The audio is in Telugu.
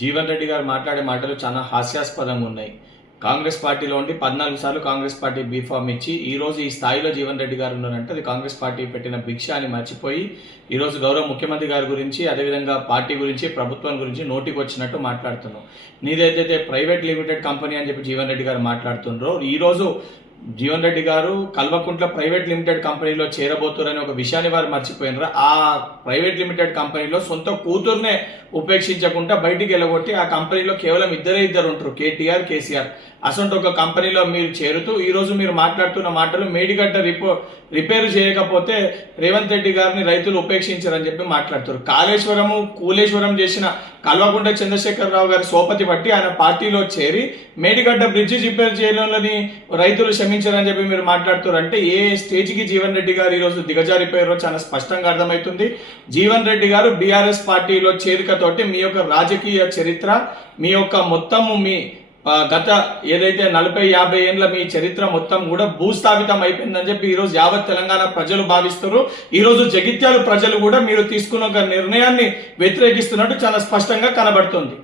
జీవన్ రెడ్డి గారు మాట్లాడే మాటలు చాలా హాస్యాస్పదంగా ఉన్నాయి. కాంగ్రెస్ పార్టీలో ఉండి 14 సార్లు కాంగ్రెస్ పార్టీ బీఫామ్ ఇచ్చి ఈ రోజు ఈ స్థాయిలో జీవన్ రెడ్డి గారు ఉన్నారంటే అది కాంగ్రెస్ పార్టీ పెట్టిన భిక్ష అని మర్చిపోయి ఈ రోజు గౌరవ ముఖ్యమంత్రి గారి గురించి, అదేవిధంగా పార్టీ గురించి, ప్రభుత్వం గురించి నోటికి వచ్చినట్టు మాట్లాడుతున్నాం. నీదైతే ప్రైవేట్ లిమిటెడ్ కంపెనీ అని చెప్పి జీవన్ రెడ్డి గారు మాట్లాడుతుండ్రో, ఈ రోజు జీవన్ రెడ్డి గారు కల్వకుంట్ల ప్రైవేట్ లిమిటెడ్ కంపెనీలో చేరబోతున్నారని ఒక విషయాన్ని వారు మర్చిపోయినారు. ఆ ప్రైవేట్ లిమిటెడ్ కంపెనీలో సొంత కూతుర్నే ఉపేక్షించకుండా బయటికి వెళ్ళగొట్టి ఆ కంపెనీలో కేవలం ఇద్దరు ఉంటారు, కేటీఆర్, కేసీఆర్. అసలు ఒక కంపెనీలో మీరు చేరుతూ ఈ రోజు మీరు మాట్లాడుతున్న మాటలు మేడిగడ్డ రిపేర్ చేయకపోతే రేవంత్ రెడ్డి గారిని రైతులు ఉపేక్షించారని చెప్పి మాట్లాడుతారు. కాళేశ్వరము కూలేశ్వరం చేసిన కల్వకుంట్ల చంద్రశేఖరరావు గారి సోపతి బట్టి ఆయన పార్టీలో చేరి మేడిగడ్డ బ్రిడ్జి రిపేర్ చేయడంలోని రైతులు క్షమించారని చెప్పి మీరు మాట్లాడుతారు. అంటే ఏ స్టేజ్కి జీవన్ రెడ్డి గారు ఈ రోజు దిగజారిపోయారో చాలా స్పష్టంగా అర్థమవుతుంది. జీవన్ రెడ్డి గారు బీఆర్ఎస్ పార్టీలో చేరికతోటి మీ యొక్క రాజకీయ చరిత్ర, మీ యొక్క మొత్తము మీ గత ఏదైతే 40-50 ఏళ్ళ మీ చరిత్ర మొత్తం కూడా భూస్థాపితం అయిపోయిందని చెప్పి ఈ రోజు యావత్ తెలంగాణ ప్రజలు భావిస్తారు. ఈ రోజు జగిత్యాల ప్రజలు కూడా మీరు తీసుకున్న ఒక నిర్ణయాన్ని వ్యతిరేకిస్తున్నట్టు చాలా స్పష్టంగా కనబడుతుంది.